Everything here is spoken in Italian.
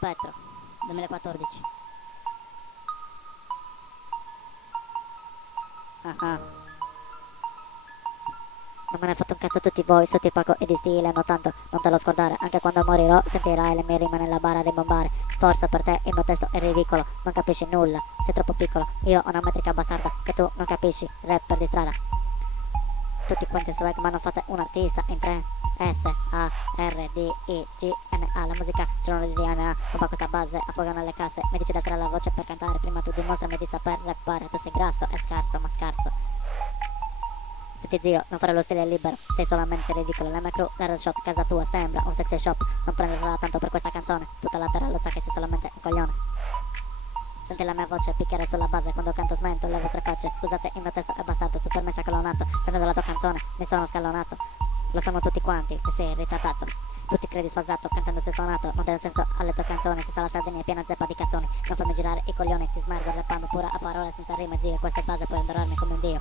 Spettro 2014. Ah ah. Non me ne hai fatto un cazzo tutti voi sotto il palco e di stile no tanto, non te lo scordare, anche quando morirò sentirai le mie rime nella bara rimbombare. Forse per te il mio testo è ridicolo, non capisci nulla, sei troppo piccolo, io ho una metrica bastarda che tu non capisci, rapper di strada. Tutti quanti swag ma non fate un artista in tre. S-A-R-D-I-G-N-A. La musica c'è uno di DNA. Ruba questa base, affogano le casse. Mi dici d'alzare la voce per cantare. Prima tu dimostrami di saper rappare. Tu sei grasso e scarso ma scarso. Senti zio, non fare lo stile libero, sei solamente ridicolo. La mia crew, la shot, casa tua sembra un sexy shop. Non prenderla tanto per questa canzone. Tutta la terra lo sa che sei solamente un coglione. Senti la mia voce picchiare sulla base quando canto smento le vostre facce. Scusate, il mio testo è bastardo, tu per me sei colonato. Sentendo la tua canzone mi sono scalonato. Lo sanno tutti quanti che sei ritardato. Tutti credi sfasato, cantando sei suonato. Non dai un senso alle tue canzoni. Ti sa la Sardegna è piena zeppa di cazzoni. Non fammi girare i coglioni, ti smergo rappando pura a parole senza rime zio. Questa è base puoi adorarmi come un dio.